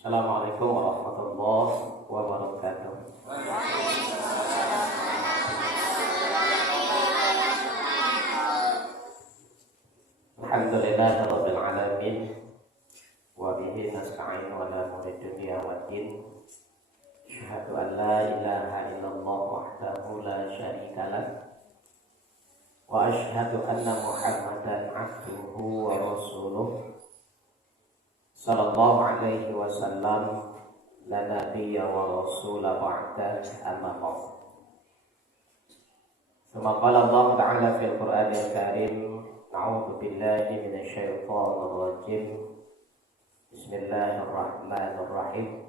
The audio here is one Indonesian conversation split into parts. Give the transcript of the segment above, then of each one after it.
Assalamualaikum warahmatullahi wabarakatuh. Alhamdulillahirabbil alamin wa bihi nasta'in wa la dunya waddin. Asyhadu an la ilaha illallah wahdahu la syarika lah wa asyhadu anna Muhammadan abduhu wa rasuluh sallallahu alaihi wasallam la nabiyya wa rasula ba'da amma ba'd. Kama qala Allah ta'ala fil Qur'anil Karim, a'udzu billahi minasyaitonir rajim. Bismillahirrahmanirrahim.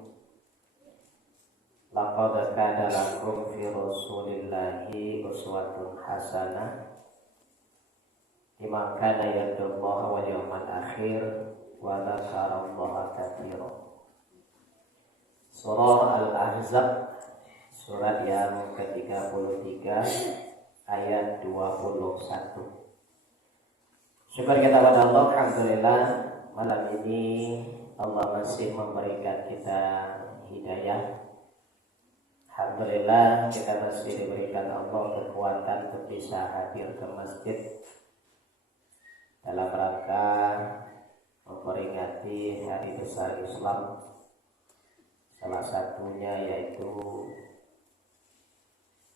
Laqad kana lakum fi Rasulillahi uswatun hasanah liman kana yarjullaha wal yawmal akhir wa dzakarallaha katsiran. Surah Al-Ahzab, surat yang ke-33 ayat 21. Syukur kita pada Allah, alhamdulillah malam ini Allah masih memberikan kita hidayah. Alhamdulillah kita masih diberikan Allah kekuatan untuk bisa hadir ke masjid dalam rangka memperingati hari besar Islam. Salah satunya yaitu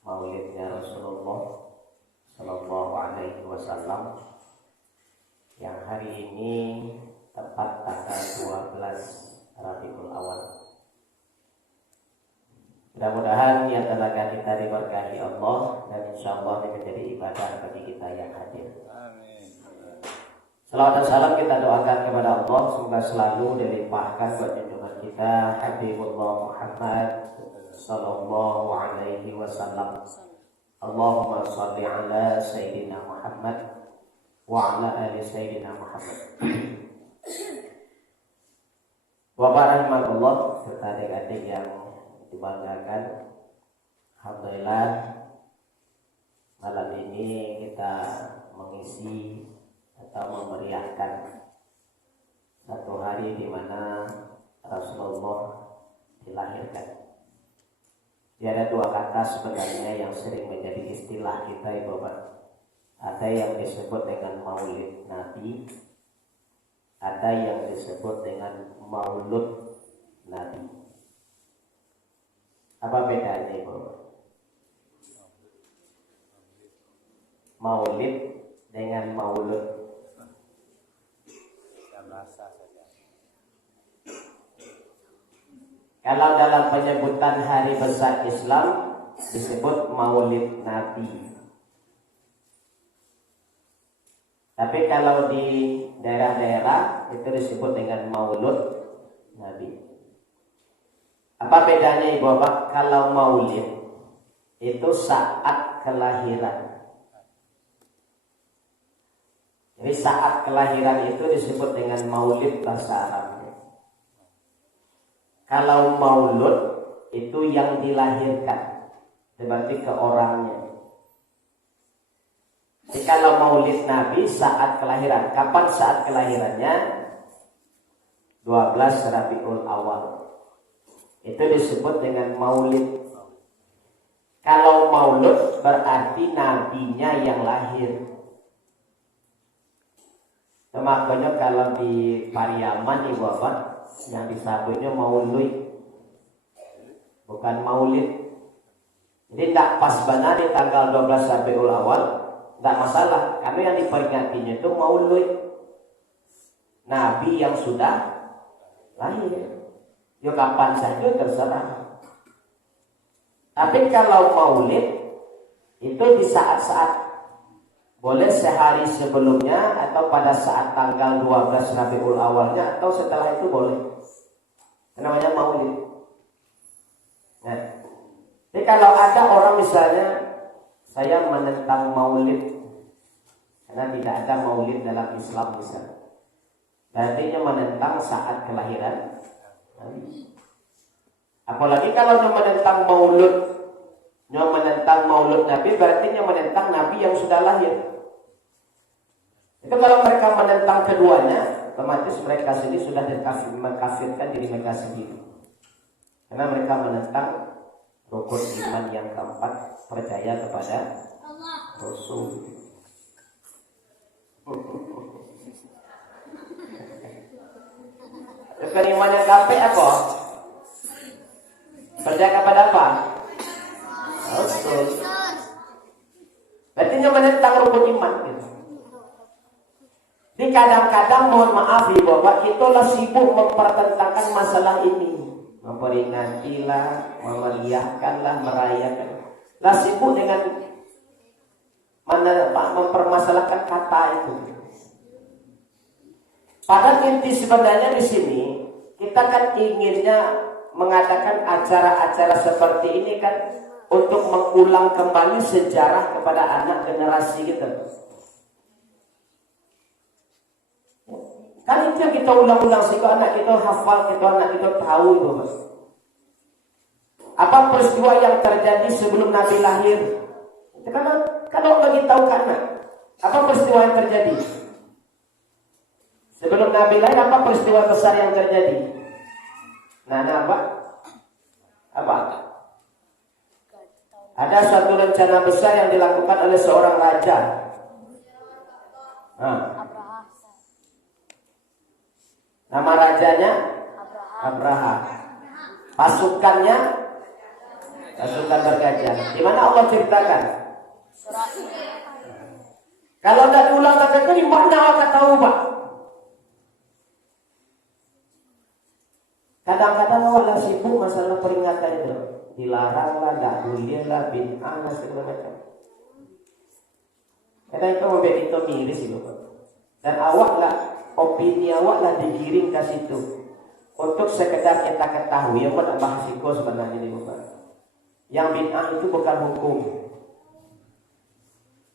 Maulidnya Rasulullah Sallallahu Alaihi Wasallam yang hari ini tepat tanggal 12 Rabiul Awal. Mudah-mudahan niat tenaga kita diberkahi Allah dan insya Allah ini menjadi ibadah bagi kita yang hadir. Salawat dan salam kita doakan kepada Allah semoga selalu dilimpahkan buat junjungan kita Habibullah Muhammad Sallallahu Alaihi Wasallam. Allahumma salli ala Sayyidina Muhammad wa ala ali Sayyidina Muhammad. Bapak rahimahullah serta adik-adik yang dibanggakan, alhamdulillah malam ini kita mengisi atau memeriahkan satu hari di mana Rasulullah dilahirkan. Ada dua kata sebenarnya yang sering menjadi istilah kita, Ibu Bapak. Ada yang disebut dengan Maulid Nabi, ada yang disebut dengan Maulud Nabi. Apa bedanya, Ibu? Maulid dengan Maulud. Kalau dalam penyebutan hari besar Islam disebut Maulid Nabi. Tapi kalau di daerah-daerah itu disebut dengan Maulud Nabi. Apa bedanya, Ibu Bapak? Kalau Maulid itu saat kelahiran. Jadi saat kelahiran itu disebut dengan Maulid bahasa Arabnya. Kalau Maulud itu yang dilahirkan, berarti ke orangnya. Jadi kalau Maulid Nabi saat kelahiran, kapan saat kelahirannya? 12 Rabiul Awal. Itu disebut dengan Maulid. Kalau Maulud berarti nabinya yang lahir. Makanya kalau di Pariaman, Ibu Bapak, yang disebutnya Maulid, bukan Maulid. Jadi tidak pas benar di tanggal 12 Rabiul Awal, tidak masalah. Karena yang diperingatinya itu Maulid, Nabi yang sudah lahir. Ya kapan saja terserah. Tapi kalau Maulid itu di saat-saat, boleh sehari sebelumnya atau pada saat tanggal 12 Rabiul Awalnya atau setelah itu boleh. Namanya Maulid. Nah, jadi kalau ada orang misalnya saya menentang Maulid karena tidak ada Maulid dalam Islam misalnya, artinya menentang saat kelahiran Nabi. Apalagi kalau menentang Maulud, menentang Maulud Nabi berarti menentang Nabi yang sudah lahir. Itu kalau mereka menentang keduanya, otomatis mereka sendiri sudah mengkafirkan diri mereka sendiri. Karena mereka menentang rukun iman yang keempat, percaya kepada Rasul. Rukun iman yang keempat apa? Percaya kepada apa? Rasul. Berarti dia menentang rukun iman gitu. Jadi kadang-kadang mohon maaf ya bahwa kita lah sibuk mempertentangkan masalah ini, memperingatilah, memeriahkanlah, merayakan. Lah sibuk dengan mempermasalahkan kata itu. Pada inti sebenarnya di sini kita kan inginnya mengadakan acara-acara seperti ini kan untuk mengulang kembali sejarah kepada anak generasi kita. Kan itu yang kita ulang-ulang sehingga anak kita hafal, anak kita tahu itu, Mas. Apa peristiwa yang terjadi sebelum Nabi lahir? Karena kalau bagi tahu kan, apa peristiwa yang terjadi? Sebelum Nabi lahir, apa peristiwa besar yang terjadi? Nah, apa? Ada suatu rencana besar yang dilakukan oleh seorang raja. Nama rajanya Abraham. Pasukan bergajah. Di mana Allah ceritakan? Kalau tidak diulang kata di mana Allah tahu, Pak? Kadang-kadang Allah sibuk masalah peringatan itu. Dilarang lah, tidak boleh lah, bid'ah lah, segala macam. Karena itu membuat kita miris itu, Pak. Dan opini awak lah digiring ke situ untuk sekedar kita ketahui yang mana bahas itu sebenarnya ini bukan. Yang bid'ah itu bukan hukum.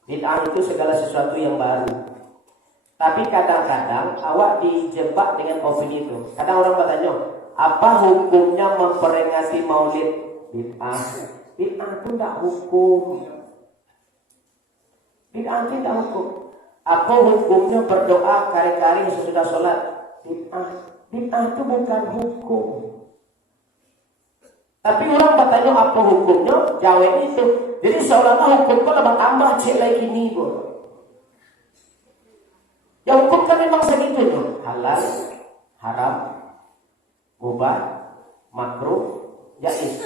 Bid'ah itu segala sesuatu yang baru. Tapi kadang-kadang awak dijebak dengan opini itu. Kadang orang bertanya, apa hukumnya memperingati Maulid? Bid'ah. Bid'ah itu tidak hukum. Bid'ah itu tidak hukum. Apa hukumnya berdoa kari-kari sesudah sholat? Bid'ah. Bid'ah itu bukan hukum. Tapi orang bertanya apa hukumnya? Jawab itu. Jadi seolah-olah hukum itu lebih tambah cek lagi ni pun. Ya hukum kan memang segitu tuh. Halal, haram, mubah, makruh, jaiz.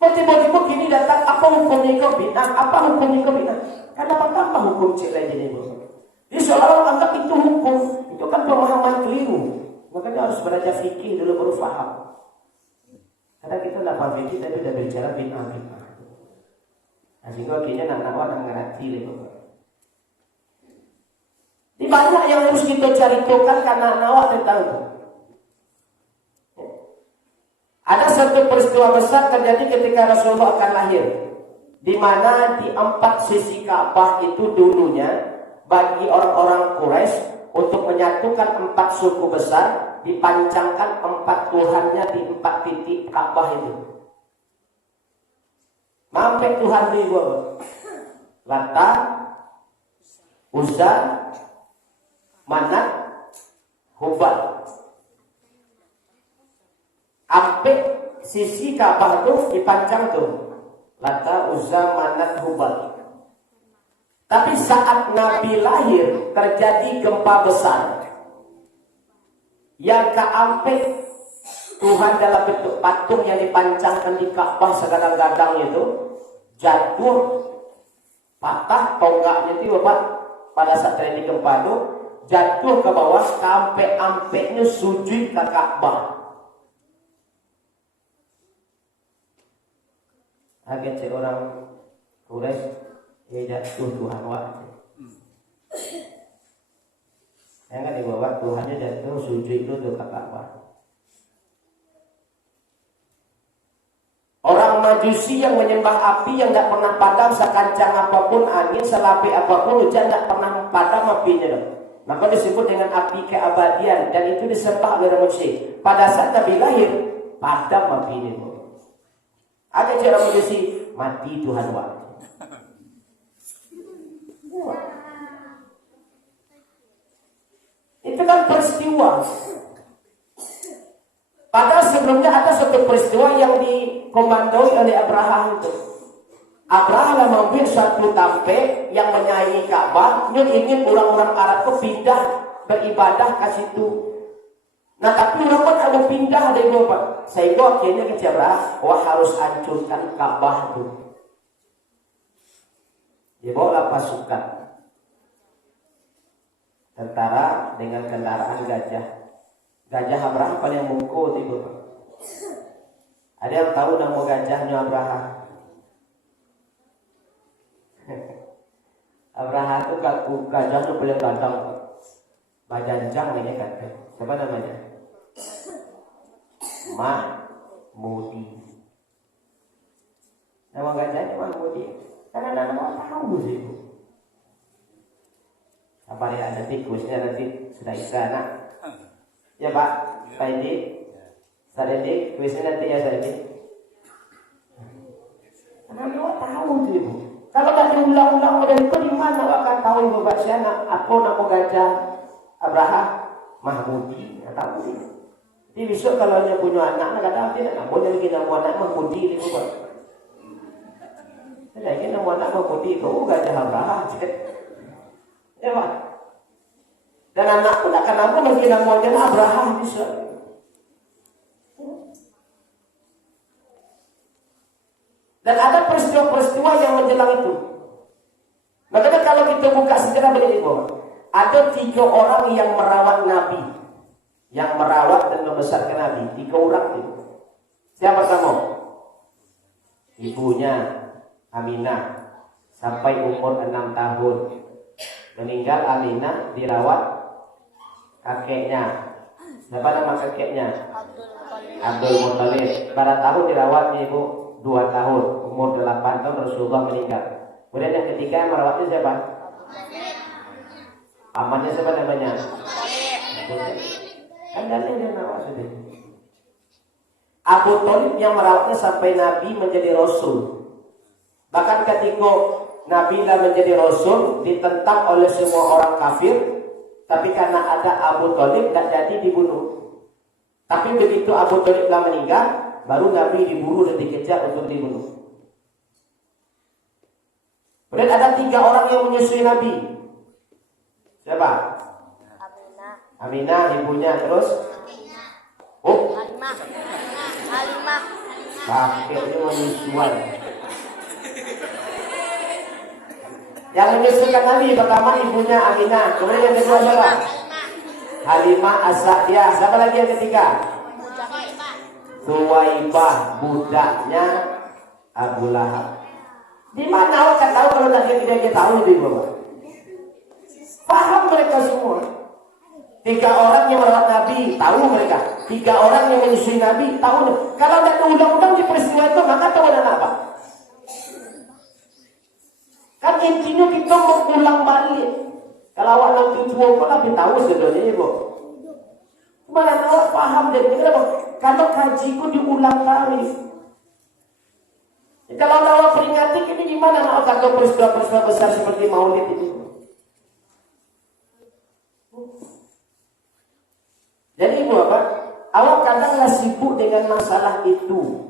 Tiba-tiba gini datang, apa hukumnya kau bid'ah? Apa hukumnya kau bid'ah? Kenapa tambah hukum cek lagi ni pun? Jadi seolah-olah anggap itu hukum. Itu kan pemahaman keliru. Makanya harus belajar fikih dulu baru faham. Karena kita tidak paham fikih tapi sudah bicara bid'ah. Nah, sehingga akhirnya anak-anak nak ngerti itu. Ini banyak yang harus kita ceritakan karena anak-anak tahu. Ada satu peristiwa besar terjadi ketika Rasulullah akan lahir, di mana di 4 sisi Ka'bah itu dulunya bagi orang-orang Quraisy untuk menyatukan 4 suku besar dipancangkan 4 Tuhannya di 4 titik Ka'bah itu. Sampai Tuhan itu Lata, Uzza, Manat, Hubal. Sampai sisi Ka'bah itu dipancang tuh Lata, Uzza, Manat, Hubal. Tapi saat Nabi lahir terjadi gempa besar yang keampe Tuhan dalam bentuk patung yang dipancangkan di Ka'bah segadang-gadang itu jatuh, patah tonggaknya itu Bapak pada saat terjadi gempa itu jatuh ke bawah sampai ampeknya sujud ke Ka'bah. Agak orang Quraisy dia jatuh Tuhan waktu. Yang kan dibawa Tuhannya jatuh sujud itu ke Ka'bah. Orang Majusi yang menyembah api yang tidak pernah padam sekancang apapun angin, selapik apapun hujan tidak pernah padam apinya. Maka disebut dengan api keabadian dan itu disembah oleh manusia. Pada saat Nabi lahir padam apinya. Ada cara Majusi mati Tuhan waktu. dengan peristiwa. Padahal sebelumnya ada satu peristiwa yang dikomandoi oleh Abraham itu. Abraham membuat suatu tampe yang menyaingi Ka'bah, yang ingin orang-orang Arab itu pindah beribadah ke situ. Nah tapi orang pun ada pindah dari Bapak. Sehingga akhirnya kata Abraham, wah harus hancurkan Ka'bah itu. Dibawalah pasukan tentara dengan kendaraan gajah. Gajah Abraham paling mungkul itu. Ada yang tahu nama gajahnya Abraham? Abraham itu gajah itu paling ganteng. Bajanjang ini kan. Siapa namanya? Mahmudi. Nama gajahnya Mahmudi. Karena nama tahu sih. Apa ya ada tikusnya nanti sudah istana. Ya Pak, Pak Edi, Saya Edi, kuisnya nanti ya Saya Edi. Karena dia tahu tuh Ibu. Kalau nggak diulang-ulang model itu di mana akan tahu Ibu Pak Siana? Apa nama gajah Abraham? Mahmudi, nggak tahu sih. Jadi besok kalau dia punya anak, nggak tahu tidak. Nggak boleh lagi nama anak Mahmudi Ibu Pak. Saya ingin nama anak Mahmudi itu gajah Abraham. Ya Pak. Dan anak pun akan aku bagi namanya Abraham bisa. Dan ada peristiwa-peristiwa yang menjelang itu. Makanya kalau kita buka sejarah begini, ada 3 orang yang merawat Nabi, yang merawat dan membesarkan Nabi. 3 orang itu. Siapa pertama? Ibunya Aminah sampai umur 6 tahun. Meninggal Aminah dirawat kakeknya. Siapa nama kakeknya? Abdul Muthalib. Pada tahun dirawatnya Ibu 2 tahun. Umur 8 tahun Rasulullah meninggal. Kemudian yang ketiga yang merawatnya siapa? Pamannya siapa namanya? Kan dari yang merawat sudah. Abu Thalib yang merawatnya sampai Nabi menjadi Rasul. Bahkan ketika Nabi menjadi Rasul ditentang oleh semua orang kafir. Tapi karena ada Abu Thalib tak jadi dibunuh. Tapi begitu Abu Thalib telah meninggal, baru Nabi diburu dan dikejar untuk dibunuh. Kemudian ada 3 orang yang menyusui Nabi. Siapa? Aminah ibunya, terus Halimah. Kakeknya menyusuan. Yang menyusukan Nabi pertama ibunya Aminah. Kemudian yang kedua siapa? Halimah As-Sa'diyah. Siapa lagi yang ketiga? Suwaibah, budaknya Abu Lahab. Di mana orang tahu kalau tidak tahu lebih Bapak? Paham mereka semua. 3 orang yang merawat Nabi, tahu mereka. 3 orang yang menyusui Nabi, tahu. Kalau tidak undang-undang di peristiwa itu, maka tahu dan apa? Kan intinya kita mengulang balik. Kalau awak nanti tua pun lebih tahu sebenarnya Ibu. Mana awak paham dan kenapa? Kalau kajiku diulang kali. Kalau awak peringati ini gimana awak kata peristiwa-peristiwa besar seperti Maulid itu? Jadi Ibu apa? Awak kadanglah sibuk dengan masalah itu.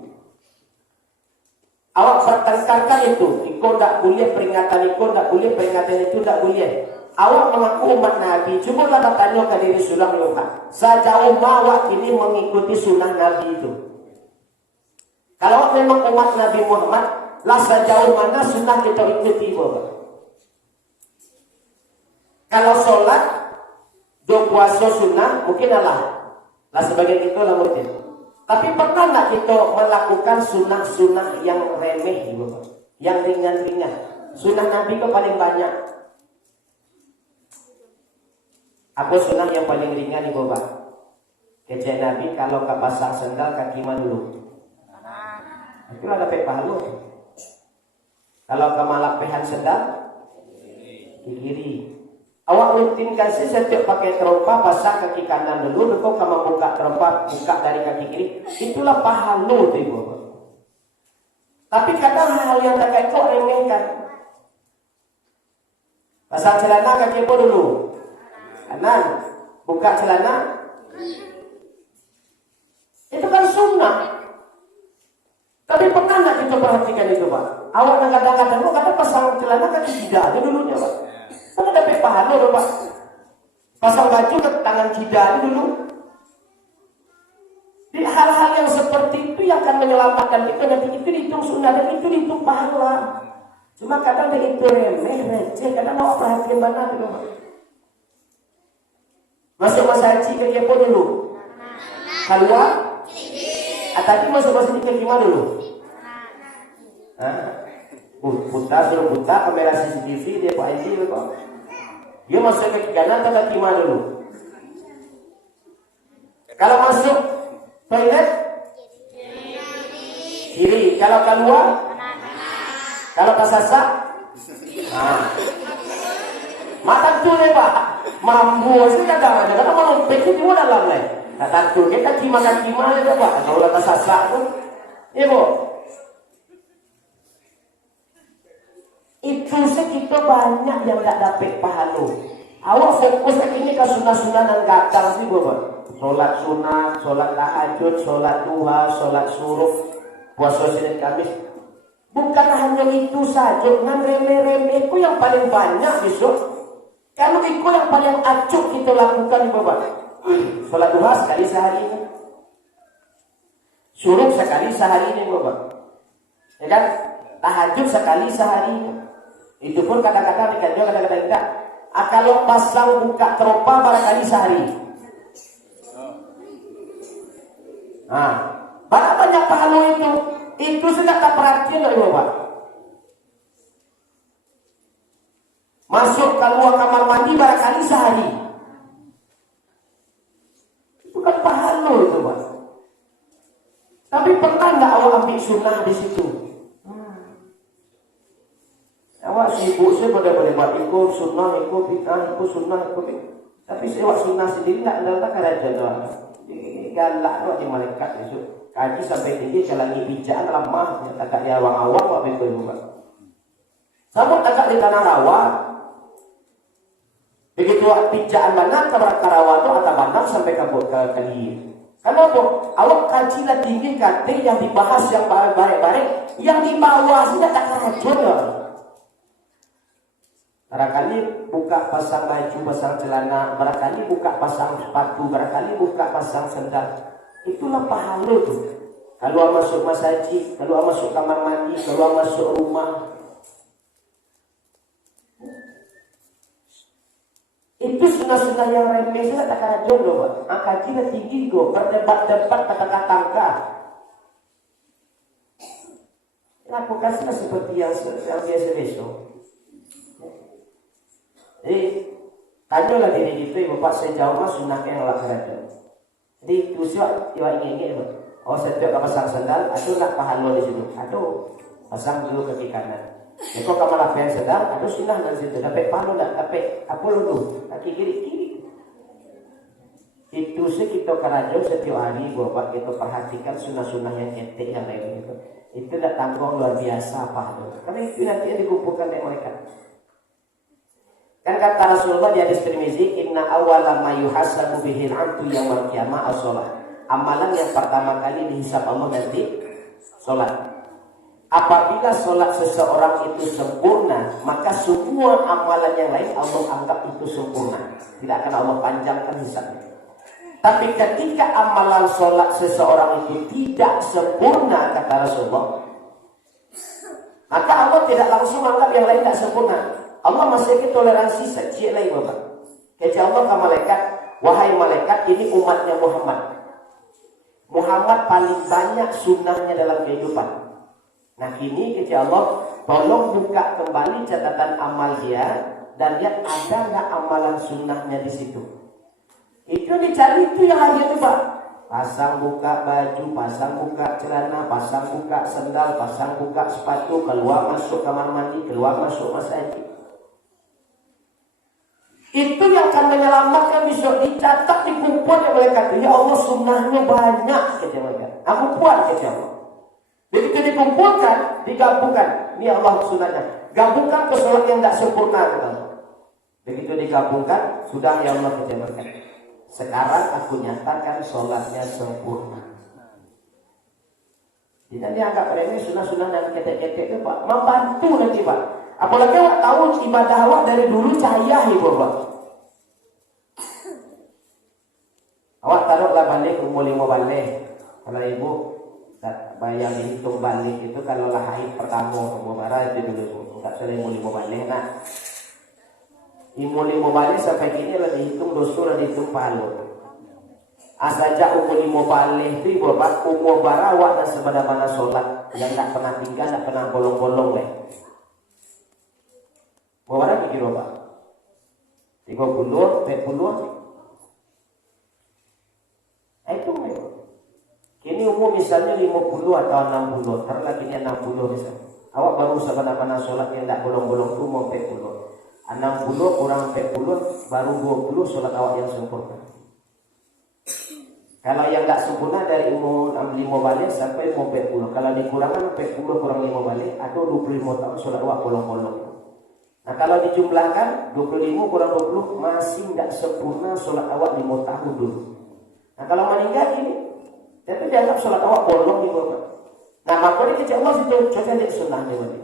Awak bertengkarkan itu. Ikut tak boleh peringatan, ikut tak boleh peringatan itu tak boleh. Awak mengaku umat Nabi. Cuma kita tanya ke diri sulam Yohan. Sejauh mana awak ini mengikuti sunnah Nabi itu? Kalau awak memang umat Nabi Muhammad, lah sejauh mana sunnah kita ikuti Bapak? Kalau sholat, puasa sunnah, mungkin Allah. Lah sebagian itu lah mungkin. Tapi pernah tak kita melakukan sunnah-sunnah yang remeh Bapak? Yang ringan-ringan. Sunnah Nabi itu paling banyak. Apa sunnah yang paling ringan Ibu Bapak? Kecek Nabi kalau ke pasang sendal kaki mana dulu? Itu ada pahala. Kalau ke malapehan sendal di kiri. Awak rutin kasih setiap pakai terompa pasang kaki kanan dulu, kau kamu buka terompa buka dari kaki kiri. Itulah pahala tu Ibu Bapak. Tapi kadang hal yang tak itu remehkan. Pasang celana kaki apa dulu? Kanan. buka celana. Itu kan sunnah. Tapi pernah nggak kita perhatikan itu, Pak? Awak kadang-kadang kata pasang celana kaki tidak aja dulunya, Pak. Kan ada pahala loh, Pak. Pasang baju ke tangan tidak aja dulu. Di hal-hal yang seperti itu yang akan menyelamatkan kita, nanti itu dihitung sunnah dan itu dihitung pahala. Cuma kadang dia itu remeh, receh, kadang mau perhatian mana dulu, Pak. Masuk masa haji ke kepo dulu. Keluar. Tadi masuk ke gimana dulu? Putar suruh putar kamera CCTV dia Pak Haji kok. Dia masuk ke kanan atau ke gimana dulu? Kalau masuk toilet kiri, kalau keluar, kalau tersasak, mata tu ni Pak, mampu sih kadang-kadang kalau mau pergi di mana dalam ni, kata tu kita kaki mana tu Pak, kalau tersasak tu, ya Bu, itu sih kita banyak yang tak dapat pahala. Awak fokus ini ke sunnah-sunnah dan gadang sih Bu, solat sunat, solat tahajud, solat duha, solat suruh, puasa Senin Kamis. Bukan hanya itu saja, dengan remeh-remeh itu yang paling banyak besok. Kalau itu yang paling acuk kita lakukan Bapak. Solat duha sekali sehari ini, suruh sekali sehari ini Bapak. Ya kan? Tahajud sekali sehari ini. Itu pun kadang-kadang dikaji, kadang-kadang tidak. Kalau pasang buka teropa barangkali sehari. Banyak pahala itu. Itu sudah tak perhatian dari Bapak. Masuk keluar kamar mandi barangkali sehari. Itu kan pahala itu Pak. Tapi pernah nggak awak ambil sunnah di situ? Awak sibuk sih pada buat ikut sunnah, ikut bid'ah, ikut sunnah, ikut bid'ah. Tapi awak sunnah sendiri nggak ada kerja doang. Galak doang di malaikat itu. Kaji sampai tinggi jalan bijak lemah, tak ada awang-awang apa itu Pak. Sama tak di tanah rawa. Begitu pijakan mana ke rawa itu atau mana sampai ke kali. Kenapa? Awak kaji lah tinggi kata yang dibahas yang baik-baik, yang di bawah sudah tak kerajaan. Barangkali buka pasang baju, pasang celana, barangkali buka pasang sepatu, barangkali buka pasang sendal. Itulah pahala itu. Keluar masuk masjid, keluar masuk kamar mandi, keluar masuk rumah. Itu sunnah-sunnah yang remeh sudah tak ada jodoh, Pak. Kajian tinggi kok, berdebat-debat kata-kata. Lakukan seperti yang biasa besok. Jadi, tanyalah diri itu, Bapak saya jawab mas sunnahnya yang lakukan. Jadi, usia iwa ingin Pak. Oh, setiap pasang sandal, aduh nak pahala di situ. Aduh, pasang dulu kaki kanan. Ya, kok kamu lakukan sandal, aduh sunnah dari situ. Dapat pahala tak? Dapat apa dulu? Kaki kiri. Itu sih kita kerajaan setiap hari, Bapak kita perhatikan sunnah-sunnah yang etik yang lain itu. Itu dah tanggung luar biasa pahala. Karena itu nanti yang dikumpulkan oleh mereka. Kan kata Rasulullah di hadis Tirmizi, inna awwala ma yuhasabu bihil 'abdu yaumil qiyamah as-shalah. Amalan yang pertama kali dihisab Allah nanti salat. Apabila salat seseorang itu sempurna, maka semua amalan yang lain Allah anggap itu sempurna. Tidak akan Allah panjangkan hisabnya. Tapi ketika amalan salat seseorang itu tidak sempurna, kata Rasulullah, maka Allah tidak langsung anggap yang lain tidak sempurna. Allah masih toleransi secik lagi Bapak. Kata Allah ke malaikat, wahai malaikat, ini umatnya Muhammad. Muhammad paling banyak sunnahnya dalam kehidupan. Nah kini kata Allah, tolong buka kembali catatan amal dia dan lihat ada nggak amalan sunnahnya di situ. Itu dicari itu yang ada itu Pak. Pasang buka baju, pasang buka celana, pasang buka sendal, pasang buka sepatu, keluar masuk kamar mandi, keluar masuk masjid. Itu yang akan menyelamatkan besok, dicatat, dikumpul oleh mereka. Ya Allah sunnahnya banyak kata mereka. Aku kuat kata Allah. Begitu dikumpulkan, digabungkan. Ini Allah sunnahnya. Gabungkan ke sholat yang tidak sempurna kata Allah. Begitu digabungkan, sudah ya Allah kata mereka. Sekarang aku nyatakan sholatnya sempurna. Tidak dianggap remeh sunnah-sunnah dan ketek-ketek itu Pak. Membantu nanti Pak. Apalagi awak tahu ibadah awak dari dulu cahaya ibu Pak. Awak taruhlah balik umur 5 balik. Kalau ibu bayang dihitung balik itu kalau lah haid pertama umur marah itu dulu. Enggak salah umur 5 balik nak. Umur 5 balik sampai kini lah dihitung dosa lah dihitung pahala. Asaja umur 5 balik itu Bapak umur barawak dan sebagaimana sholat yang tak pernah tinggal, tak pernah bolong-bolong deh. Mau berapa kira Bapak? 30, 40. Itu kini umur misalnya 50 atau 60, ntar lagi ini 60 misalnya. Awak baru sebagaimana sholat yang tak bolong-bolong itu mau 40. 60 kurang 40 baru 20 sholat awak yang sempurna. Kalau yang tak sempurna dari umur 65 balik sampai umur 40. Kalau dikurangkan 40 kurang 5 balik atau 25 tahun sholat awak bolong-bolong. Nah kalau dijumlahkan 25 kurang 20 masih tidak sempurna sholat awak 5 tahun dulu. Nah kalau meninggal ini itu dianggap sholat awak bolong nih Bapak. Nah makanya kecil Allah itu coba lihat sunnahnya Bapak.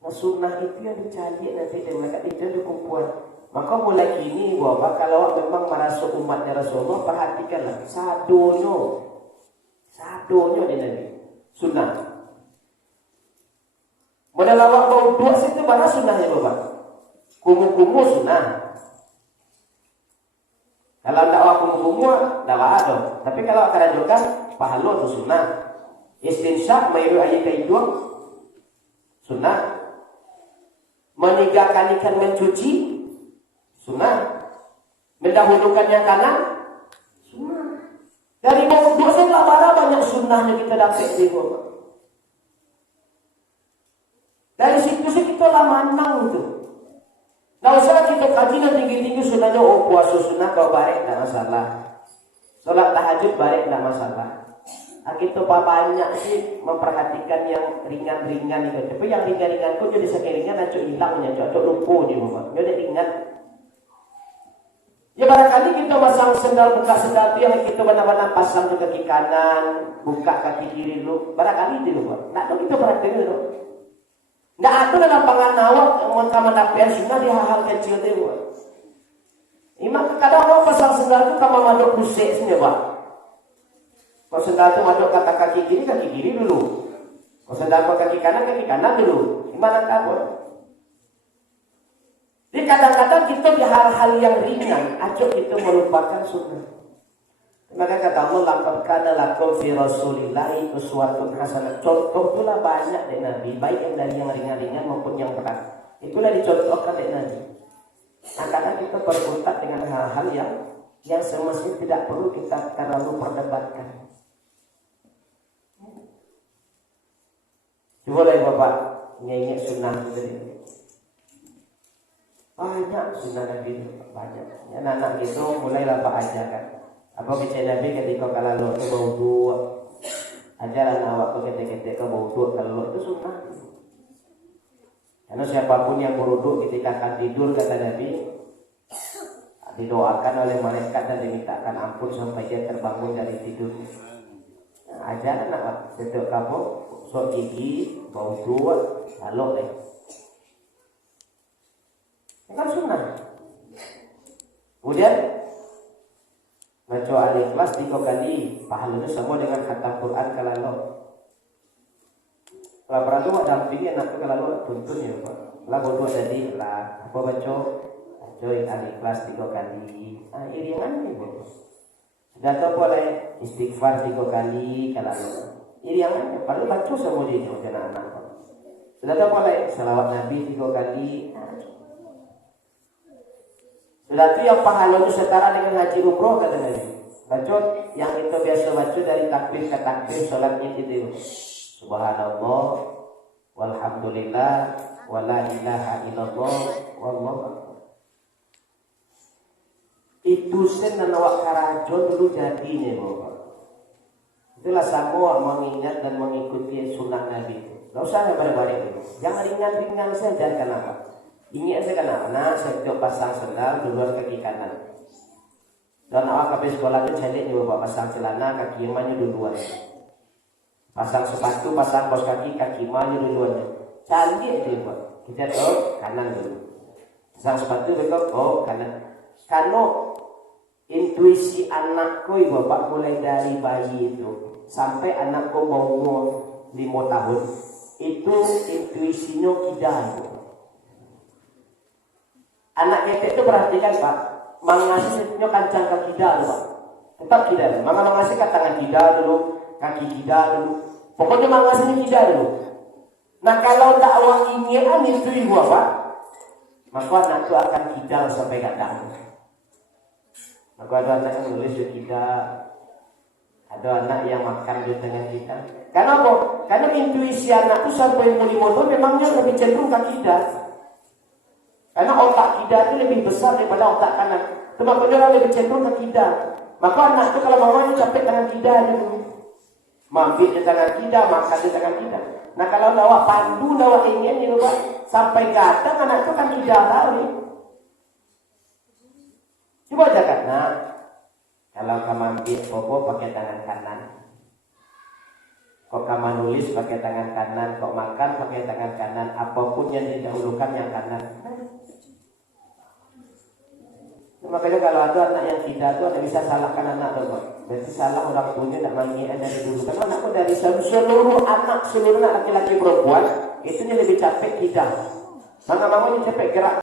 Nah sunnah itu yang dicari nanti dan mereka itu dikumpul. Maka mulai kini Bapak kalau memang merasa umatnya Rasulullah perhatikanlah sadonya di Nabi sunnah. Modal awak bau dua situ mana sunnahnya Bapak? Kumu-kumu sunnah. Kalau tak awak kumu-kumu tak ada. Tapi kalau akan ajukan pahala itu sunnah. Istinsyak mayru ayat kaidung sunnah. Meninggalkan ikan mencuci sunnah. Mendahulukan yang kanan sunnah. Dari bau dua setelah bara banyak sunnahnya kita dapat di Bapak. Dari situ kita lah manang itu. Nah usah kita kaji tinggi-tinggi sunnahnya. Oh puasa sunnah kau baik tak masalah. Sholat tahajud baik tak masalah. Nah, kita banyak sih memperhatikan yang ringan-ringan itu. Tapi yang ringan-ringan itu jadi sakit ringan acok hilangnya, acok lupa je Bapak. Jadi ringan. Ya barangkali kita pasang sendal, buka sendal itu yang kita benar-benar pasang ke kaki kanan, buka kaki kiri dulu. Barangkali itu Bapak. Nah itu kita perhatikan dulu. Nggak ada dalam pangan awak mendapat sunnah di hal-hal kecil itu. Imam kadang awak pasang sendal itu kamu maduk pusik sebenarnya Pak. Kalau sendal itu maduk kata kaki kiri dulu. Kalau sendal ke kaki kanan dulu. Gimana kamu? Jadi kadang-kadang kita di hal-hal yang ringan, acok kita melupakan sunnah. Maka kata Allah, laqad kana lakum fi Rasulillahi uswatun hasanah. Contoh itulah banyak dari Nabi, baik yang dari yang ringan-ringan maupun yang berat. Itulah dicontohkan dari Nabi. Nah, kadang kita berkutat dengan hal-hal yang semestinya tidak perlu kita terlalu perdebatkan. Coba lah Bapak ingat sunnah itu. Banyak sunnah Nabi itu, banyak. Ya, anak-anak itu mulailah Pak ajarkan. Apa kecil Nabi ketika kalau lo itu bau dua ajaran awak ke ketika bau dua kalau lo itu sunnah. Karena siapapun yang berwudu ketika akan tidur kata Nabi didoakan oleh malaikat dan dimintakan ampun sampai dia terbangun dari tidur. Nah, ajaran awak setiap kamu sok gigi bau dua lalu deh. Ini kan sunnah. Kemudian baca Al-Ikhlas 3 kali, pahalanya sama dengan khatam Quran kalau lo. Kalau pernah tu dampingi anak kalau lo tuntun ya Pak. Lah bodoh tadi lah, apa baca Al-Ikhlas 3 kali. Ah iringan ni bodoh. Sudah tahu boleh istighfar 3 kali kalau lo. Iringan, padahal baca semua dia anak-anak. Sudah tahu boleh selawat Nabi 3 kali. Berarti yang pahalanya setara dengan haji umroh kata Nabi. Baca yang itu biasa baca dari takbir ke takbir salatnya itu. Subhanallah walhamdulillah wala ilaha illallah wallahu akbar. Itu sen awak karajon dulu jadinya Bapak. Itulah semua mengingat dan mengikuti sunnah Nabi. Enggak usah balik-balik. Jangan ringan-ringan saja kenapa? Ingat saya kenapa? Saya tiap pasang sendal duluan kaki kanan. Dan awak habis sekolah itu jadi nih bawa pasang celana kaki kirimannya duluan. Pasang sepatu, pasang kaos kaki kirimannya duluan. Canggih dia buat. Kita tahu kanan dulu. Pasang sepatu bekok kanan. Kalau intuisi anakku bapak mulai dari bayi itu sampai anakku mau umur 5 tahun itu intuisinya tidak. Anak ketek itu perhatikan Pak, mengasihnya kancang ke kidal Pak, tetap kidal. Maka mengasih ke tangan kidal dulu, kaki kidal dulu, pokoknya mengasihnya kidal dulu. Nah kalau dakwah ini itu ibu Pak, maka anak itu akan kidal sampai kadang. Maka ada anak yang nulis di kidal, ada anak yang makan di tengah kita. Karena apa? Karena intuisi anak itu sampai umur 5 tahun memangnya lebih cenderung ke kidal. Karena otak kidal itu lebih besar daripada otak kanan. Makanya orang lebih cenderung ke kidal. Maka anak itu kalau mau capek tangan kidal dulu. Mampir di tangan kidal, makan di tangan kidal. Nah kalau bawa pandu, bawa ingin ini Pak, sampai datang anak itu kan kidal tadi. Coba aja kan, nah kalau kamu ambil popo pakai tangan kanan. Kok kamu nulis pakai tangan kanan, kok makan pakai tangan kanan, apapun yang didahulukan yang kanan. Makanya kalau ada anak yang tidak itu ada bisa salahkan anak itu. Berarti salah orang tuanya tidak mengingat dari dulu. Karena anakku dari seluruh anak laki-laki perempuan itu lebih capek tidak. Maka mamanya capek gerak.